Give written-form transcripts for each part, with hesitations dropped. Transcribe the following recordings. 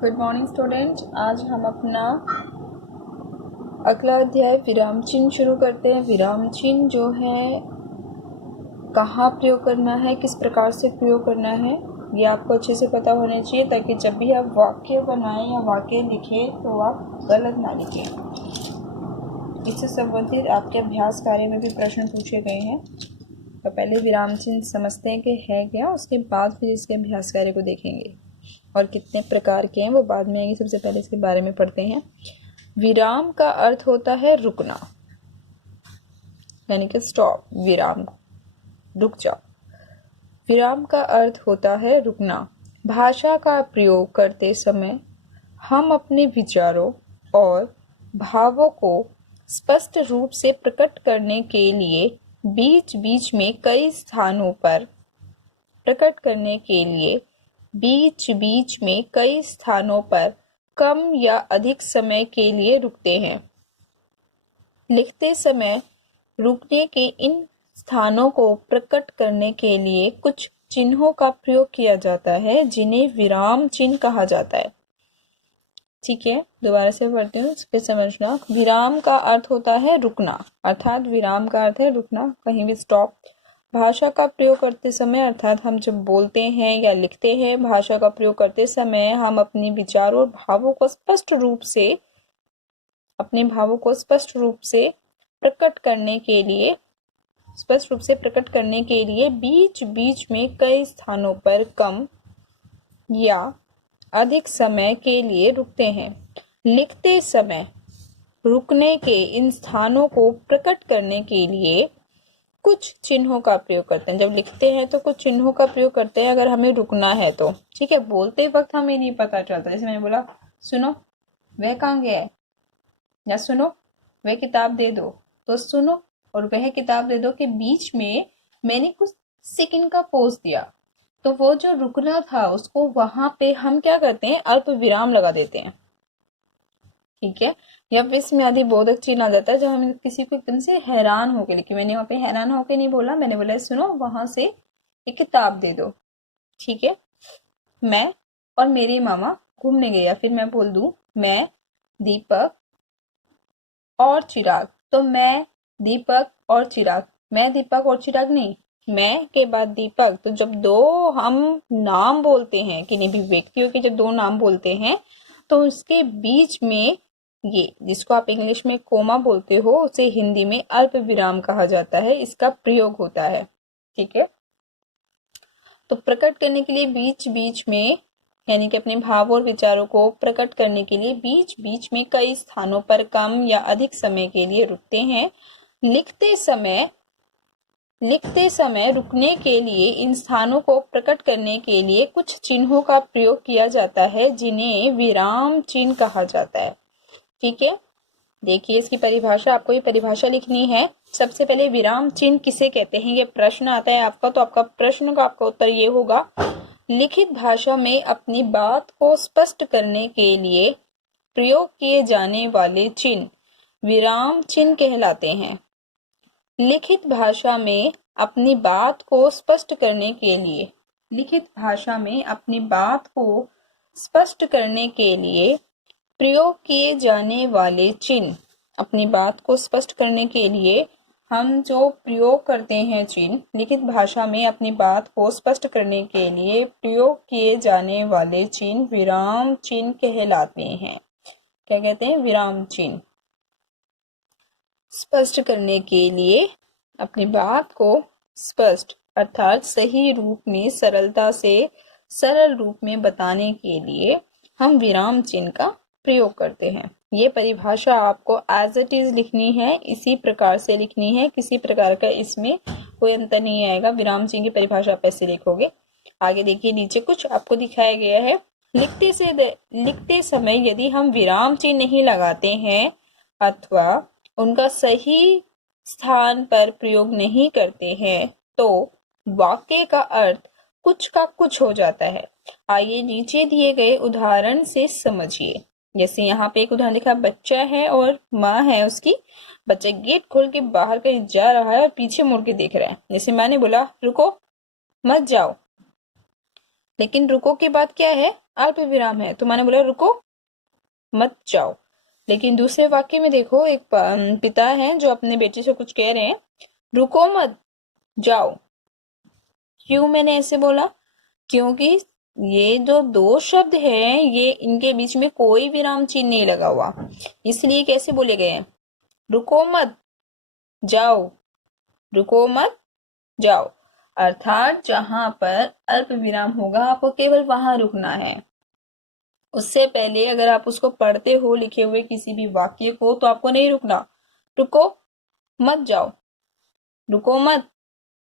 Good morning student. आज हम अपना अगला अध्याय विराम चिन्ह शुरू करते हैं। विराम चिन्ह जो है कहाँ प्रयोग करना है, किस प्रकार से प्रयोग करना है, ये आपको अच्छे से पता होना चाहिए ताकि जब भी आप वाक्य बनाएं या वाक्य लिखें तो आप गलत ना लिखें। इससे संबंधित आपके अभ्यास कार्य में भी प्रश्न पूछे गए हैं। तो पहले विराम चिन्ह समझते हैं कि है क्या, उसके बाद फिर इसके अभ्यास कार्य को देखेंगे और कितने प्रकार के हैं वो बाद में आएंगे। सबसे पहले इसके बारे में पढ़ते हैं। विराम का अर्थ होता है रुकना, यानी कि स्टॉप, विराम, रुक जाओ। विराम का अर्थ होता है रुकना। भाषा का प्रयोग करते समय हम अपने विचारों और भावों को स्पष्ट रूप से प्रकट करने के लिए बीच बीच में कई स्थानों पर कम या अधिक समय के लिए रुकते हैं। लिखते समय रुकने के इन स्थानों को प्रकट करने के लिए कुछ चिन्हों का प्रयोग किया जाता है जिन्हें विराम चिन्ह कहा जाता है। ठीक है, दोबारा से पढ़ती हूँ, फिर समझना। विराम का अर्थ होता है रुकना, अर्थात विराम का अर्थ है रुकना, कहीं भी स्टॉप। भाषा का प्रयोग करते समय, अर्थात हम जब बोलते हैं या लिखते हैं, भाषा का प्रयोग करते समय हम अपने विचारों और भावों को स्पष्ट रूप से प्रकट करने के लिए बीच बीच में कई स्थानों पर कम या अधिक समय के लिए रुकते हैं। लिखते समय रुकने के इन स्थानों को प्रकट करने के लिए कुछ चिन्हों का प्रयोग करते हैं। जब लिखते हैं तो कुछ चिन्हों का प्रयोग करते हैं अगर हमें रुकना है तो। ठीक है, बोलते वक्त हमें नहीं पता चलता, जैसे मैंने बोला सुनो वह कहाँ गया है, या सुनो वह किताब दे दो, तो सुनो और वह किताब दे दो के बीच में मैंने कुछ सेकंड का पॉज दिया, तो वो जो रुकना था उसको वहां पे हम क्या करते हैं, अल्प विराम लगा देते हैं। ठीक है, या विस्मयादि बोधक चिन्ह आ जाता है जब हम किसी को एकदम से हैरान होके लिखे। मैंने वहां पे हैरान होके नहीं बोला, मैंने बोला सुनो वहां से एक किताब दे दो। ठीक है, मैं और मेरे मामा घूमने गए, या फिर मैं बोल दूं मैं दीपक और चिराग, तो मैं दीपक और चिराग, मैं दीपक और चिराग नहीं, मैं के बाद दीपक। तो जब दो हम नाम बोलते हैं, किन्हीं भी व्यक्तियों के जब दो नाम बोलते हैं तो उसके बीच में ये जिसको आप इंग्लिश में कोमा बोलते हो उसे हिंदी में अल्प विराम कहा जाता है, इसका प्रयोग होता है। ठीक है, तो प्रकट करने के लिए बीच बीच में, यानी कि अपने भाव और विचारों को प्रकट करने के लिए बीच बीच में कई स्थानों पर कम या अधिक समय के लिए रुकते हैं। लिखते समय रुकने के लिए इन स्थानों को प्रकट करने के लिए कुछ चिन्हों का प्रयोग किया जाता है जिन्हें विराम चिन्ह कहा जाता है। ठीक है, देखिए इसकी परिभाषा, आपको ये परिभाषा लिखनी है। सबसे पहले विराम चिन्ह किसे कहते हैं, ये प्रश्न आता है आपका, तो आपका प्रश्न का आपका उत्तर ये होगा, लिखित भाषा में अपनी बात को स्पष्ट करने के लिए प्रयोग किए जाने वाले चिन्ह विराम चिन्ह कहलाते हैं। लिखित भाषा में अपनी बात को स्पष्ट करने के लिए प्रयोग किए जाने वाले चिन्ह, अपनी बात को स्पष्ट करने के लिए हम जो प्रयोग करते हैं चिन्ह, लिखित भाषा में अपनी बात को स्पष्ट करने के लिए प्रयोग किए जाने वाले चिन्ह विराम चिन्ह कहलाते हैं। क्या कहते हैं? विराम चिन्ह। स्पष्ट करने के लिए अपनी बात को स्पष्ट अर्थात सही रूप में, सरलता से सरल रूप में बताने के लिए हम विराम चिन्ह का प्रयोग करते हैं। ये परिभाषा आपको एज इट इज लिखनी है, इसी प्रकार से लिखनी है, किसी प्रकार का इसमें कोई अंतर नहीं आएगा। विराम चिन्ह की परिभाषा आप ऐसे लिखोगे। आगे देखिए, नीचे कुछ आपको दिखाया गया है। लिखते समय यदि हम विराम चिन्ह नहीं लगाते हैं अथवा उनका सही स्थान पर प्रयोग नहीं करते हैं तो वाक्य का अर्थ कुछ का कुछ हो जाता है। आइए नीचे दिए गए उदाहरण से समझिए। जैसे यहाँ पे एक उदाहरण दिखा, बच्चा है और माँ है उसकी। बच्चा गेट खोल के बाहर कहीं जा रहा है और पीछे मुड़ के देख रहा है। जैसे माँ ने बोला रुको मत जाओ, लेकिन रुको के बाद क्या है, अल्प विराम है, तो मैंने बोला रुको मत जाओ। लेकिन दूसरे वाक्य में देखो, एक पिता है जो अपने बेटे से कुछ कह रहे हैं, रुको मत जाओ। क्यों मैंने ऐसे बोला, क्योंकि ये जो दो शब्द हैं ये इनके बीच में कोई विराम चिन्ह नहीं लगा हुआ, इसलिए कैसे बोले गए हैं, रुको मत जाओ, रुको मत जाओ। अर्थात जहां पर अल्प विराम होगा आपको केवल वहां रुकना है। उससे पहले अगर आप उसको पढ़ते हो लिखे हुए किसी भी वाक्य को तो आपको नहीं रुकना, रुको मत जाओ, रुको मत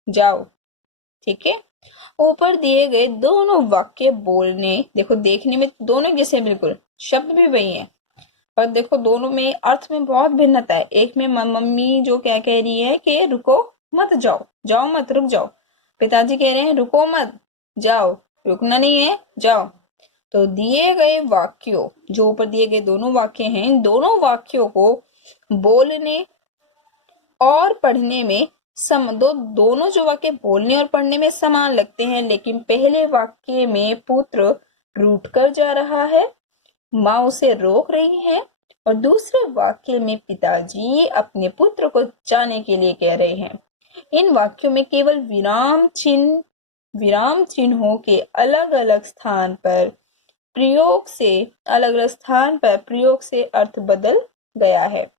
जाओ। ठीक है। ऊपर दिए गए दोनों वाक्य बोलने, देखो देखने में दोनों जैसे बिल्कुल, शब्द भी वही है, पर देखो दोनों में अर्थ में बहुत भिन्नता है। एक में मम्मी जो क्या कह रही है कि रुको मत जाओ, जाओ मत रुक जाओ। पिताजी कह रहे हैं रुको मत जाओ, रुकना नहीं है जाओ। तो दिए गए वाक्यों, जो ऊपर दिए गए दोनों वाक्य हैं, इन दोनों वाक्यों को बोलने और पढ़ने में दोनों जो वाक्य बोलने और पढ़ने में समान लगते हैं, लेकिन पहले वाक्य में पुत्र रूठ कर जा रहा है, माँ उसे रोक रही है, और दूसरे वाक्य में पिताजी अपने पुत्र को जाने के लिए कह रहे हैं। इन वाक्यों में केवल विराम चिन्हों के अलग अलग स्थान पर प्रयोग से अर्थ बदल गया है।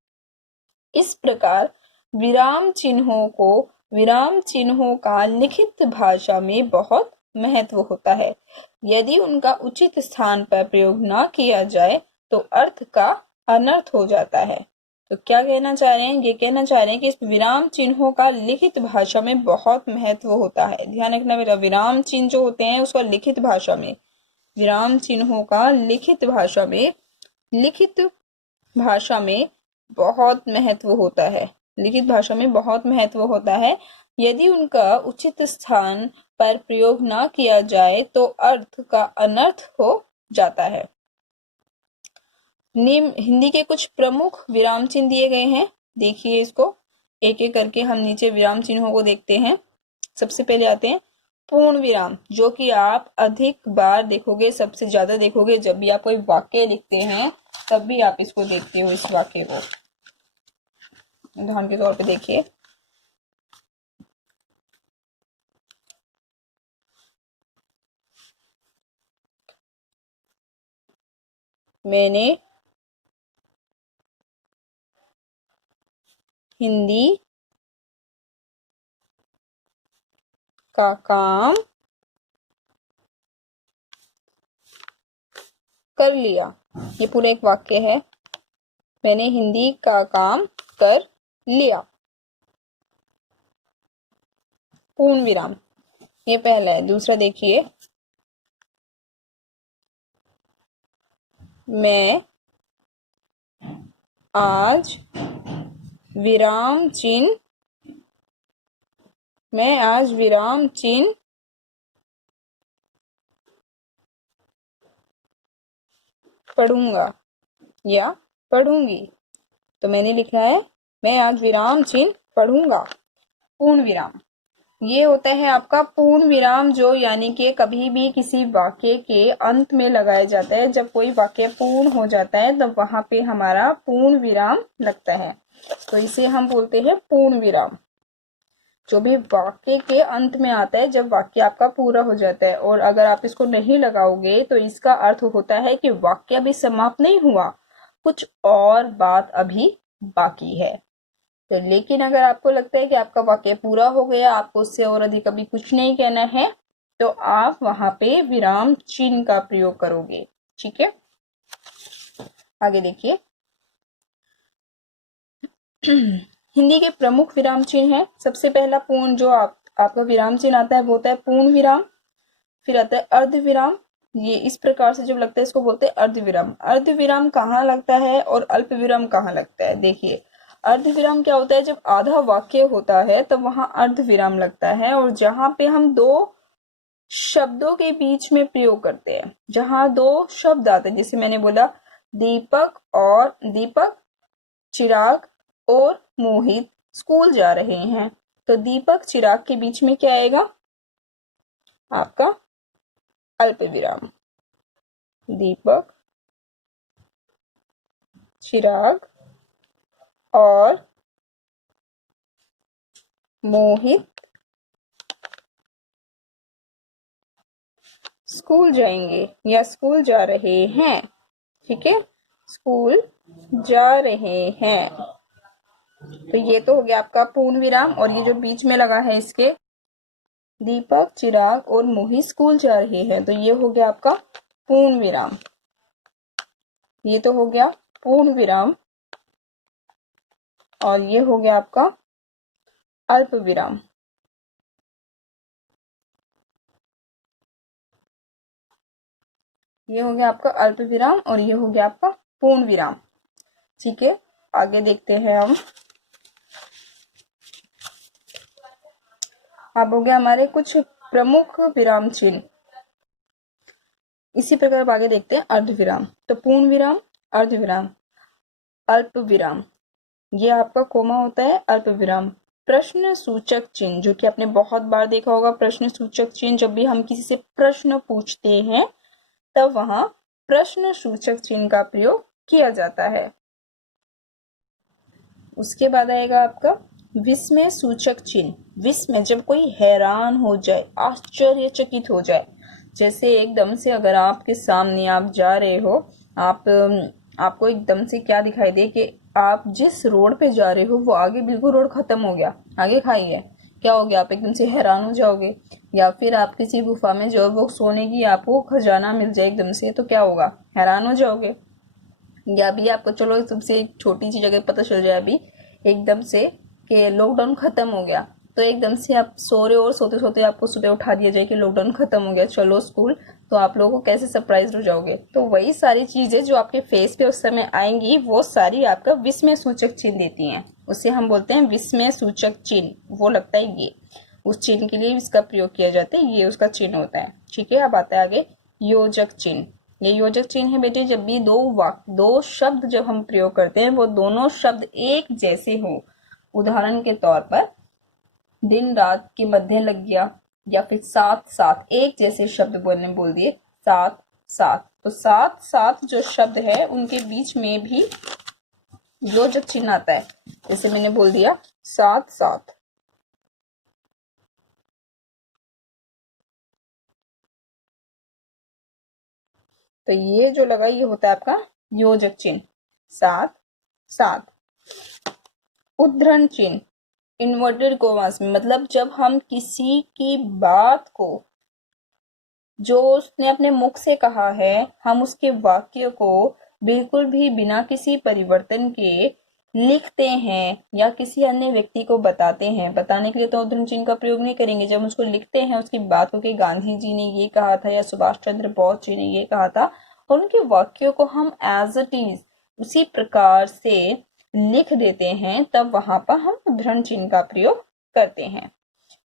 इस प्रकार विराम चिन्हों का लिखित भाषा में बहुत महत्व होता है। यदि उनका उचित स्थान पर प्रयोग न किया जाए तो अर्थ का अनर्थ हो जाता है। तो क्या कहना चाह रहे हैं, ये कहना चाह रहे हैं कि इस विराम चिन्हों का लिखित भाषा में बहुत महत्व होता है। ध्यान रखना बेटा, विराम चिन्ह जो होते हैं उसका लिखित भाषा में, विराम चिन्हों का लिखित भाषा में बहुत महत्व होता है, लिखित भाषा में बहुत महत्व होता है। यदि उनका उचित स्थान पर प्रयोग न किया जाए तो अर्थ का अनर्थ हो जाता है। हिंदी के कुछ प्रमुख विराम चिन्ह दिए गए हैं, देखिए इसको एक एक करके हम नीचे विराम चिन्हों को देखते हैं। सबसे पहले आते हैं पूर्ण विराम, जो कि आप अधिक बार देखोगे, सबसे ज्यादा देखोगे जब भी आप कोई वाक्य लिखते हैं, तब भी आप इसको देखते हो। इस वाक्य को उदाहरण के तौर पे देखिए, मैंने हिंदी का काम कर लिया। ये पूरा एक वाक्य है, मैंने हिंदी का काम कर लिया। पूर्ण विराम, ये पहला है। दूसरा देखिए, मैं आज विराम चिन्ह पढ़ूंगा या पढ़ूंगी। तो मैंने लिखा है मैं आज विराम चिन्ह पढ़ूंगा। पूर्ण विराम, ये होता है आपका पूर्ण विराम, जो यानी कि कभी भी किसी वाक्य के अंत में लगाया जाता है। जब कोई वाक्य पूर्ण हो जाता है तब वहां पे हमारा पूर्ण विराम लगता है, तो इसे हम बोलते हैं पूर्ण विराम। जो भी वाक्य के अंत में आता है, जब वाक्य आपका पूरा हो जाता है, और अगर आप इसको नहीं लगाओगे तो इसका अर्थ होता है कि वाक्य अभी समाप्त नहीं हुआ, कुछ और बात अभी बाकी है। तो लेकिन अगर आपको लगता है कि आपका वाक्य पूरा हो गया, आपको उससे और अधिक अभी कुछ नहीं कहना है, तो आप वहां पे विराम चिन्ह का प्रयोग करोगे। ठीक है, आगे देखिए। हिंदी के प्रमुख विराम चिन्ह है। सबसे पहला पूर्ण जो आपका विराम चिन्ह आता है वो होता है पूर्ण विराम। फिर आता है अर्ध विराम, ये इस प्रकार से जब लगता है इसको बोलते हैं अर्ध विराम। अर्ध विराम कहाँ लगता है और अल्प विराम कहाँ लगता है, देखिए। अर्ध विराम क्या होता है, जब आधा वाक्य होता है तब वहां अर्ध विराम लगता है, और जहां पे हम दो शब्दों के बीच में प्रयोग करते हैं, जहां दो शब्द आते हैं, जैसे मैंने बोला दीपक, चिराग और मोहित स्कूल जा रहे हैं, तो दीपक चिराग के बीच में क्या आएगा, आपका अल्प विराम। दीपक, चिराग और मोहित स्कूल जाएंगे या स्कूल जा रहे हैं। ठीक है, स्कूल जा रहे हैं। तो ये तो हो गया आपका पूर्ण विराम। और ये जो बीच में लगा है इसके, दीपक, चिराग और मोहित स्कूल जा रहे हैं, तो ये हो गया आपका पूर्ण विराम। ये तो हो गया पूर्ण विराम और ये हो गया आपका अल्प विराम। ये हो गया आपका अल्प विराम और ये हो गया आपका पूर्ण विराम। ठीक है, आगे देखते हैं हम। अब हो गया हमारे कुछ प्रमुख विराम चिन्ह। इसी प्रकार अब आगे देखते हैं अर्धविराम। तो पूर्ण विराम, अर्धविराम, अल्प विराम, ये आपका कोमा होता है। अल्प विराम, प्रश्न सूचक चिन्ह, जो कि आपने बहुत बार देखा होगा। प्रश्न सूचक चिन्ह, जब भी हम किसी से प्रश्न पूछते हैं तब वहां प्रश्न सूचक चिन्ह का प्रयोग किया जाता है। उसके बाद आएगा आपका विस्मय सूचक चिन्ह। विस्मय, जब कोई हैरान हो जाए, आश्चर्यचकित हो जाए। जैसे एकदम से अगर आपके सामने आप जा रहे हो, आपको एकदम से क्या दिखाई दे कि आप जिस रोड पे जा रहे हो वो आगे बिल्कुल रोड खत्म हो गया, आगे खाई है, क्या हो गया, आप एकदम से हैरान हो जाओगे। या फिर आप किसी गुफा में जो वो सोने की आपको खजाना मिल जाए एकदम से, तो क्या होगा, हैरान हो जाओगे। या भी आपको चलो सबसे एक छोटी सी जगह पता चल जाए अभी एकदम से कि लॉकडाउन खत्म हो गया, तो एकदम से आप सो रहे हो और सोते सोते आपको सुबह उठा दिया जाए कि लॉकडाउन खत्म हो गया, चलो स्कूल, तो आप लोगों को कैसे सरप्राइज हो जाओगे। तो वही सारी चीजें जो आपके फेस पे उस समय आएंगी वो सारी आपका विस्मय सूचक चिन्ह देती हैं। उसे हम बोलते हैं विस्मय सूचक चिन्ह। वो लगता है ये, उस चिन्ह के लिए इसका प्रयोग किया जाता है, ये उसका चिन्ह होता है। ठीक है, अब आता है आगे योजक चिन्ह। ये योजक चिन्ह है बेटे, जब भी दो शब्द जब हम प्रयोग करते हैं वो दोनों शब्द एक जैसे हो। उदाहरण के तौर पर दिन रात के मध्य लग गया, या फिर साथ साथ, एक जैसे शब्द बोल दिए साथ साथ। तो साथ साथ जो शब्द है उनके बीच में भी योजक चिन्ह आता है। जैसे मैंने बोल दिया साथ साथ। तो ये जो लगा ये होता है आपका योजक चिन्ह, साथ साथ। उद्धरण चिन्ह, इन्वर्टेड कोमास में, मतलब जब हम किसी की बात को, जो उसने अपने मुख से कहा है, हम उसके वाक्य को बिल्कुल भी बिना किसी परिवर्तन के लिखते हैं या किसी अन्य व्यक्ति को बताते हैं। बताने के लिए तो उद्धरण चिन्ह का प्रयोग नहीं करेंगे। जब उसको लिखते हैं उसकी बात को कि गांधी जी ने ये कहा था या सुभाष चंद्र बोस जी ने ये कहा था, और उनके वाक्यों को हम एज इट इज उसी प्रकार से लिख देते हैं, तब वहां पर हम उद्धरण चिन्ह का प्रयोग करते हैं।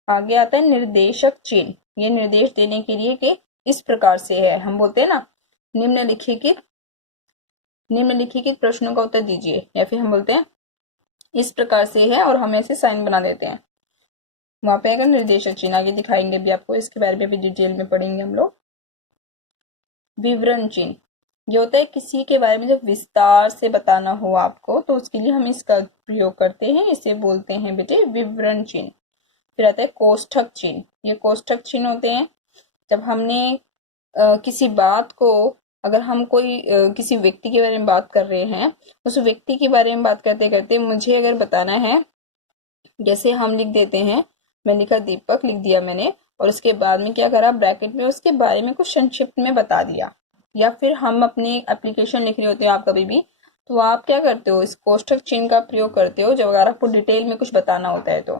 आगे आता है निर्देशक चिन्ह। ये निर्देश देने के लिए कि इस प्रकार से है, हम बोलते हैं ना निम्नलिखित प्रश्नों का उत्तर दीजिए, या फिर हम बोलते हैं इस प्रकार से है और हम ऐसे साइन बना देते हैं। वहां पे अगर निर्देशक चिन्ह आगे दिखाएंगे भी आपको, इसके बारे में भी डिटेल में पढ़ेंगे हम लोग। विवरण चिन्ह, ये होता है किसी के बारे में जब विस्तार से बताना हो आपको, तो उसके लिए हम इसका प्रयोग करते हैं, इसे बोलते हैं बेटे विवरण चिन्ह। फिर आता है कोष्ठक चिन्ह। ये कोष्ठक चिन्ह होते हैं जब हमने किसी बात को, अगर हम कोई किसी व्यक्ति के बारे में बात कर रहे हैं, उस व्यक्ति के बारे में बात करते करते मुझे अगर बताना है, जैसे हम लिख देते हैं, मैं लिखा दीपक, लिख दिया मैंने, और उसके बाद में क्या करा, ब्रैकेट में उसके बारे में कुछ संक्षिप्त में बता दिया। या फिर हम अपनी एप्लीकेशन लिख रहे होते हो आप कभी भी, तो आप क्या करते हो, इस कोष्ठक चिन्ह का प्रयोग करते हो जब अगर आपको डिटेल में कुछ बताना होता है तो।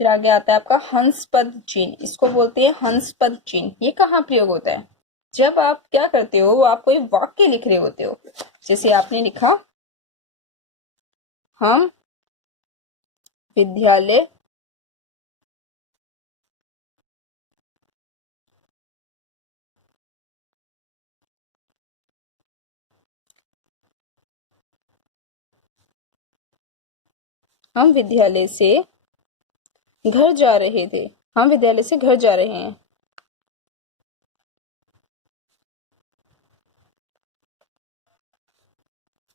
फिर आगे आता है आपका हंसपद चिन्ह। इसको बोलते हैं हंसपद चिन्ह। ये कहाँ प्रयोग होता है, जब आप क्या करते हो, आप कोई वाक्य लिख रहे होते हो। जैसे आपने लिखा हम विद्यालय हम विद्यालय से घर जा रहे थे, हम विद्यालय से घर जा रहे हैं।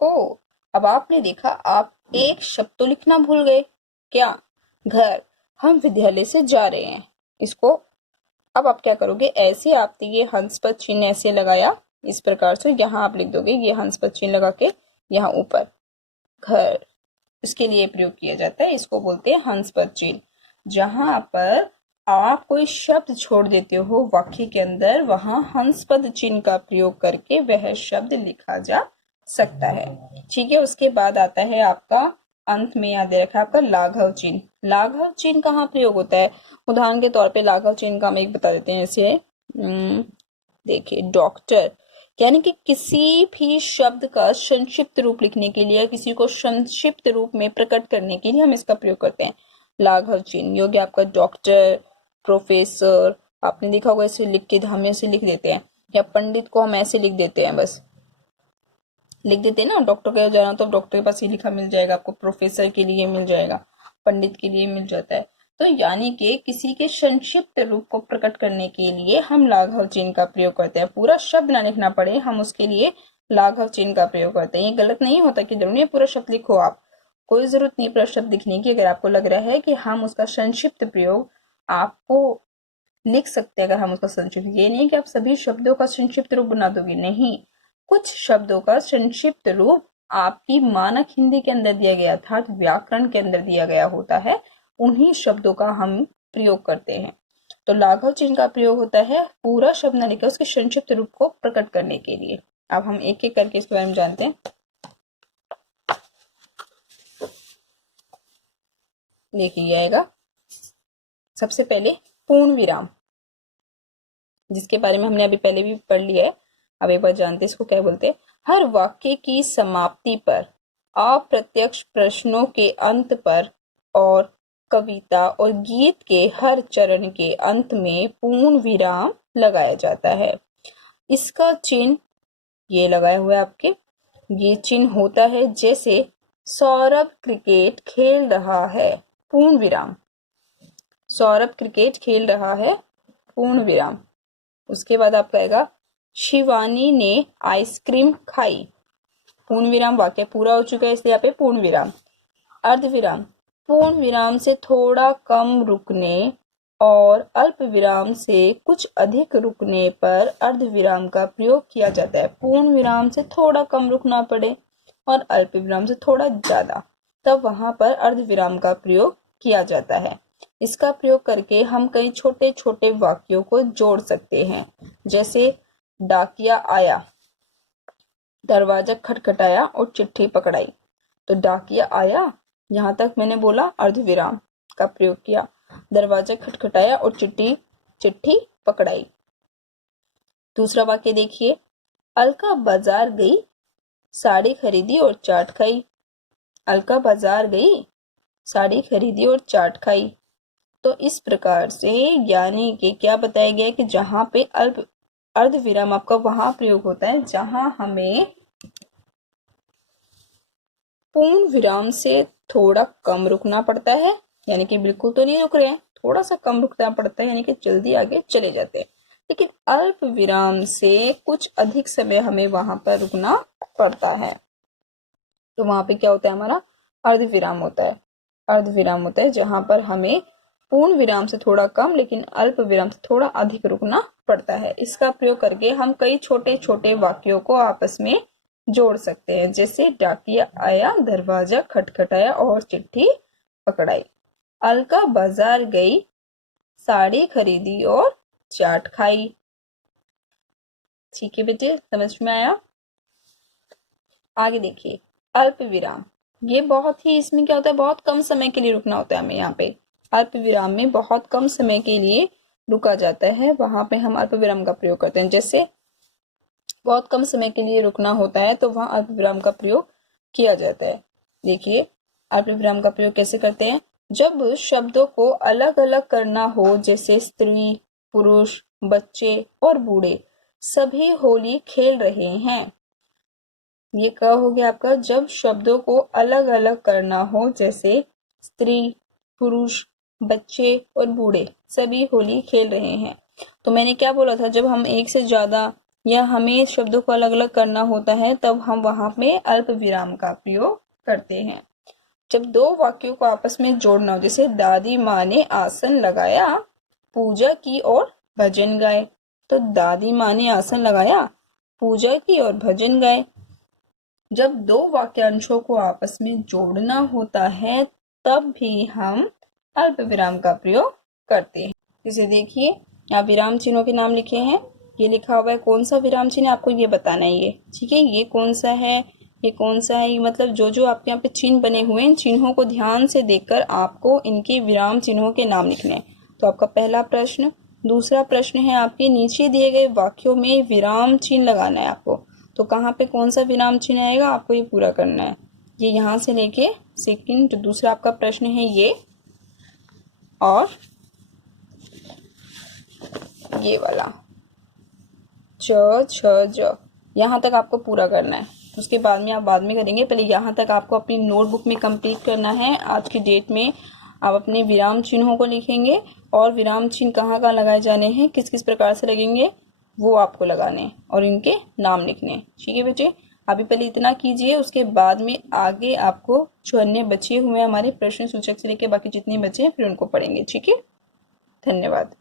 ओ, अब आपने देखा आप एक शब्द तो लिखना भूल गए। क्या? घर। हम विद्यालय से जा रहे हैं। इसको अब आप क्या करोगे, ऐसे आपने ये हंस पद चिन्ह ऐसे लगाया, इस प्रकार से यहाँ आप लिख दोगे ये हंस पद चिन्ह लगा के यहाँ ऊपर घर, इसके लिए प्रयोग किया जाता है, इसको बोलते हैं हंस पद चिन्ह। जहां पर आप कोई शब्द छोड़ देते हो वाक्य के अंदर, वहां हंस पद चिन्ह का प्रयोग करके वह शब्द लिखा जा सकता है। ठीक है, उसके बाद आता है आपका अंत में याद रखा आपका लाघव चिन्ह। लाघव चिन्ह कहाँ प्रयोग होता है? उदाहरण के तौर पे लाघव चिन्ह का हम एक बता देते हैं, जैसे देखिए डॉक्टर, यानी कि किसी भी शब्द का संक्षिप्त रूप लिखने के लिए, किसी को संक्षिप्त रूप में प्रकट करने के लिए हम इसका प्रयोग करते हैं लाघव चिन्ह। योग्य आपका डॉक्टर, प्रोफेसर, आपने देखा होगा ऐसे लिख के हम ऐसे लिख देते हैं, या पंडित को हम ऐसे लिख देते हैं, बस लिख देते हैं ना। डॉक्टर के जाना तो डॉक्टर के पास ये लिखा मिल जाएगा आपको, प्रोफेसर के लिए मिल जाएगा, पंडित के लिए मिल जाता है। तो यानी कि किसी के संक्षिप्त रूप को प्रकट करने के लिए हम लाघव चिन्ह का प्रयोग करते हैं। पूरा शब्द ना लिखना पड़े, हम उसके लिए लाघव चिन्ह का प्रयोग करते हैं। ये गलत नहीं होता कि जरूरी पूरा शब्द लिखो आप, कोई जरूरत नहीं पूरा शब्द लिखने की। अगर आपको लग रहा है कि हम उसका संक्षिप्त प्रयोग आपको लिख सकते हैं, अगर हम उसका संक्षिप्त, ये नहीं कि आप सभी शब्दों का संक्षिप्त रूप बना दोगे, नहीं, कुछ शब्दों का संक्षिप्त रूप आपकी मानक हिंदी के अंदर दिया गया अर्थात व्याकरण के अंदर दिया गया होता है, उन्हीं शब्दों का हम प्रयोग करते हैं। तो लाघव चिन्ह का प्रयोग होता है पूरा शब्द न लिखकर उसके संक्षिप्त रूप को प्रकट करने के लिए। अब हम एक एक करके इसके बारे में जानते हैं। देखिए आएगा सबसे पहले पूर्ण विराम, जिसके बारे में हमने अभी पहले भी पढ़ लिया है, अब एक बार जानते हैं इसको क्या बोलते हैं। हर वाक्य की समाप्ति पर, अप्रत्यक्ष प्रश्नों के अंत पर और कविता और गीत के हर चरण के अंत में पूर्ण विराम लगाया जाता है। इसका चिन्ह ये लगाया हुआ है आपके, ये चिन्ह होता है जैसे सौरभ क्रिकेट खेल रहा है, पूर्ण विराम, सौरभ क्रिकेट खेल रहा है, पूर्ण विराम। उसके बाद आपका आएगा शिवानी ने आइसक्रीम खाई, पूर्ण विराम, वाक्य पूरा हो चुका है इसलिए यहाँ पे पूर्ण विराम। अर्ध विराम, पूर्ण विराम से थोड़ा कम रुकने और अल्प विराम से कुछ अधिक रुकने पर अर्ध विराम का प्रयोग किया जाता है। पूर्ण विराम से थोड़ा कम रुकना पड़े और अल्प विराम से थोड़ा ज्यादा, तब वहां पर अर्ध विराम का प्रयोग किया जाता है। इसका प्रयोग करके हम कई छोटे छोटे वाक्यों को जोड़ सकते हैं, जैसे डाकिया आया, दरवाजा खटखटाया और चिट्ठी पकड़ाई। तो डाकिया आया, यहां तक मैंने बोला अर्ध विराम का प्रयोग किया, दरवाजा खटखटाया और चिट्ठी पकड़ाई। दूसरा वाक्य देखिए, अलका बाजार गई, साड़ी खरीदी और चाट खाई। अलका बाजार गई, साड़ी खरीदी और चाट खाई। तो इस प्रकार से यानी कि क्या बताया गया कि जहां पे अल्प अर्ध विराम आपका वहां प्रयोग होता है जहां हमें पूर्ण विराम से थोड़ा कम रुकना पड़ता है, यानी कि बिल्कुल तो नहीं रुक रहे हैं, थोड़ा सा कम रुकना पड़ता है, यानी कि जल्दी आगे चले जाते हैं। लेकिन अल्प विराम से कुछ अधिक समय हमें वहां पर रुकना पड़ता है, तो वहां पे क्या होता है, हमारा अर्ध विराम होता है। अर्ध विराम होता है जहां पर हमें पूर्ण विराम से थोड़ा कम लेकिन अल्प विराम से थोड़ा अधिक रुकना पड़ता है। इसका प्रयोग करके हम कई छोटे छोटे वाक्यों को आपस में जोड़ सकते हैं, जैसे डाकिया आया, दरवाजा खटखटाया और चिट्ठी पकड़ाई। अलका बाजार गई, साड़ी खरीदी और चाट खाई। ठीक है बेटे, समझ में आया? आगे देखिए अल्प विराम, ये बहुत ही, इसमें क्या होता है, बहुत कम समय के लिए रुकना होता है हमें। यहाँ पे अल्प विराम में बहुत कम समय के लिए रुका जाता है, वहां पे हम अल्प विराम का प्रयोग करते हैं। जैसे बहुत कम समय के लिए रुकना होता है तो वहां अल्प विराम का प्रयोग किया जाता है। देखिए अल्प विराम का प्रयोग कैसे करते हैं, जब शब्दों को अलग अलग करना हो, जैसे स्त्री, पुरुष, बच्चे और बूढ़े सभी होली खेल रहे हैं। ये क्या हो गया आपका, जब शब्दों को अलग अलग करना हो, जैसे स्त्री, पुरुष, बच्चे और बूढ़े सभी होली खेल रहे हैं। तो मैंने क्या बोला था, जब हम एक से ज्यादा या हमें शब्दों को अलग अलग करना होता है तब हम वहां पे अल्प विराम का प्रयोग करते हैं। जब दो वाक्यों को आपस में जोड़ना हो, जैसे दादी माँ ने आसन लगाया, पूजा की और भजन गाए, तो दादी माँ ने आसन लगाया, पूजा की और भजन गाए। जब दो वाक्यांशों को आपस में जोड़ना होता है तब भी हम अल्प विराम का प्रयोग करते हैं। जैसे देखिए, यहाँ विराम चिन्हों के नाम लिखे हैं, ये लिखा हुआ है कौन सा विराम चिन्ह है, आपको ये बताना है। ये ठीक है, ये कौन सा है, ये कौन सा है, मतलब जो जो आपके यहाँ पे चिन्ह बने हुए हैं, इन चिन्हों को ध्यान से देखकर आपको इनके विराम चिन्हों के नाम लिखने हैं। तो आपका पहला प्रश्न। दूसरा प्रश्न है, आपके नीचे दिए गए वाक्यों में विराम चिन्ह लगाना है आपको। तो कहाँ पे कौन सा विराम चिन्ह आएगा, आपको ये पूरा करना है। ये यहाँ से लेके सेकंड, दूसरा आपका प्रश्न है ये, और ये वाला च छ ज, यहाँ तक आपको पूरा करना है। उसके बाद में आप बाद में करेंगे, पहले यहाँ तक आपको अपनी नोटबुक में कंप्लीट करना है। आज की डेट में आप अपने विराम चिन्हों को लिखेंगे और विराम चिन्ह कहाँ कहाँ लगाए जाने हैं, किस किस प्रकार से लगेंगे, वो आपको लगाने हैं और इनके नाम लिखने हैं। ठीक है बच्चे, अभी पहले इतना कीजिए, उसके बाद में आगे आपको जो अन्य बचे हुए हमारे प्रश्न सूचक से लेकर बाकी जितने बचे हैं फिर उनको पढ़ेंगे। ठीक है, धन्यवाद।